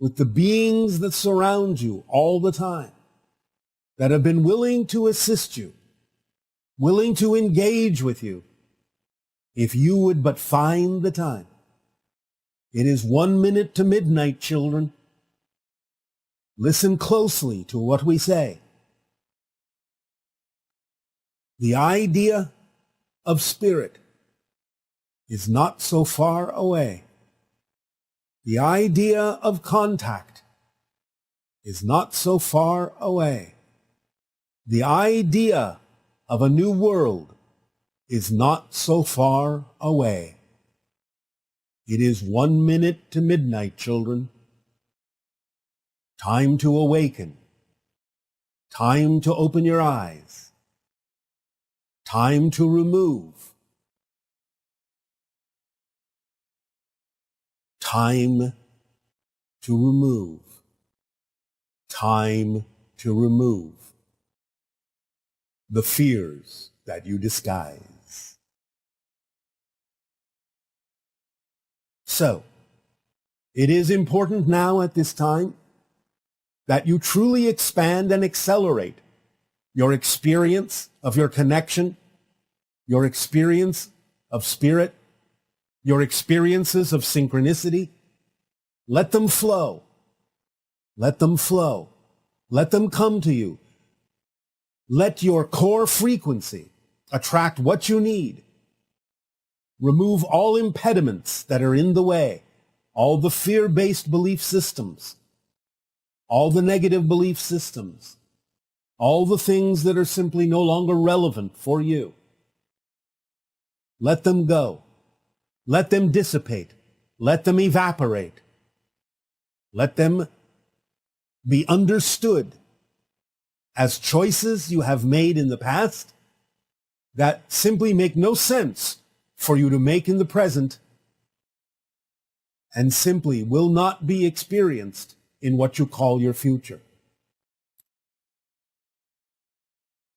with the beings that surround you all the time, that have been willing to assist you, willing to engage with you, if you would but find the time. It is 1 minute to midnight, children. Listen closely to what we say. The idea of spirit is not so far away. The idea of contact is not so far away. The idea of a new world is not so far away. It is 1 minute to midnight, children. Time to awaken. Time to open your eyes. Time to remove. Time to remove. Time to remove the fears that you disguise. So, it is important now at this time that you truly expand and accelerate your experience of your connection, your experience of spirit, your experiences of synchronicity. Let them flow. Let them flow. Let them come to you. Let your core frequency attract what you need. Remove all impediments that are in the way, all the fear-based belief systems, all the negative belief systems, all the things that are simply no longer relevant for you. Let them go. Let them dissipate. Let them evaporate. Let them be understood as choices you have made in the past that simply make no sense for you to make in the present and simply will not be experienced in what you call your future.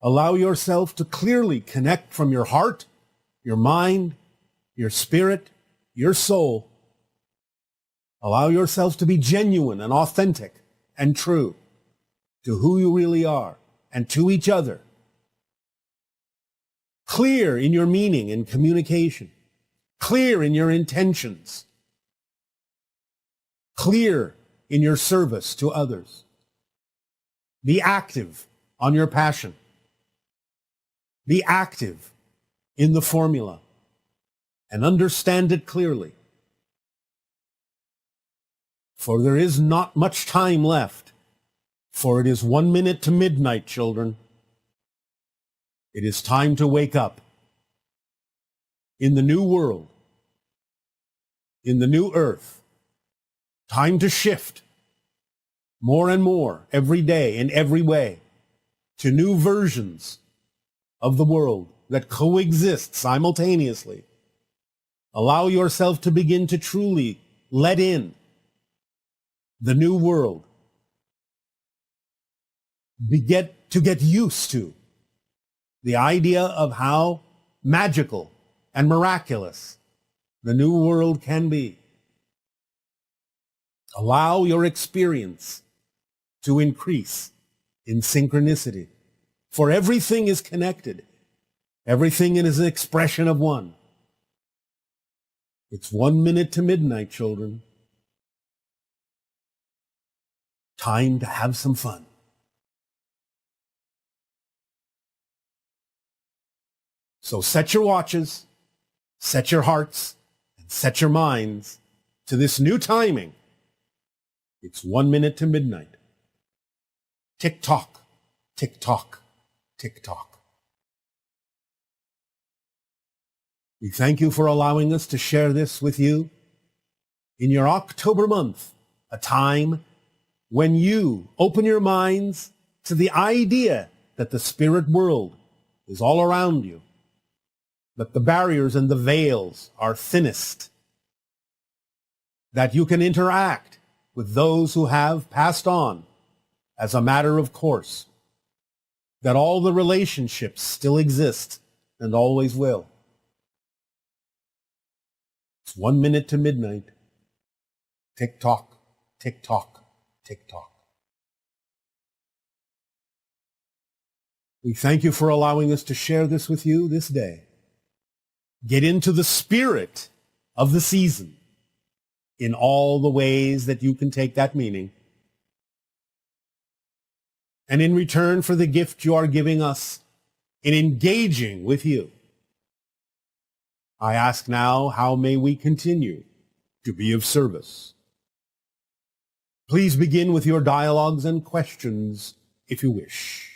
Allow yourself to clearly connect from your heart, your mind, your spirit, your soul. Allow yourself to be genuine and authentic and true to who you really are and to each other. Clear in your meaning and communication. Clear in your intentions. Clear in your service to others. Be active on your passion. Be active in the formula and understand it clearly. For there is not much time left, for it is 1 minute to midnight, children. It is time to wake up. In the new world, in the new earth, time to shift more and more every day in every way to new versions of the world that coexist simultaneously. Allow yourself to begin to truly let in the new world. Get used to the idea of how magical and miraculous the new world can be. Allow your experience to increase in synchronicity, for everything is connected. Everything is an expression of one. It's 1 minute to midnight, children. Time to have some fun. So set your watches, set your hearts, and set your minds to this new timing. It's 1 minute to midnight. Tick tock, tick tock, tick tock. We thank you for allowing us to share this with you in your October month, a time when you open your minds to the idea that the spirit world is all around you, that the barriers and the veils are thinnest, that you can interact with those who have passed on as a matter of course, that all the relationships still exist and always will. It's 1 minute to midnight. Tick tock, tick tock, tick tock. We thank you for allowing us to share this with you this day. Get into the spirit of the season in all the ways that you can take that meaning. And in return for the gift you are giving us in engaging with you, I ask now, how may we continue to be of service? Please begin with your dialogues and questions if you wish.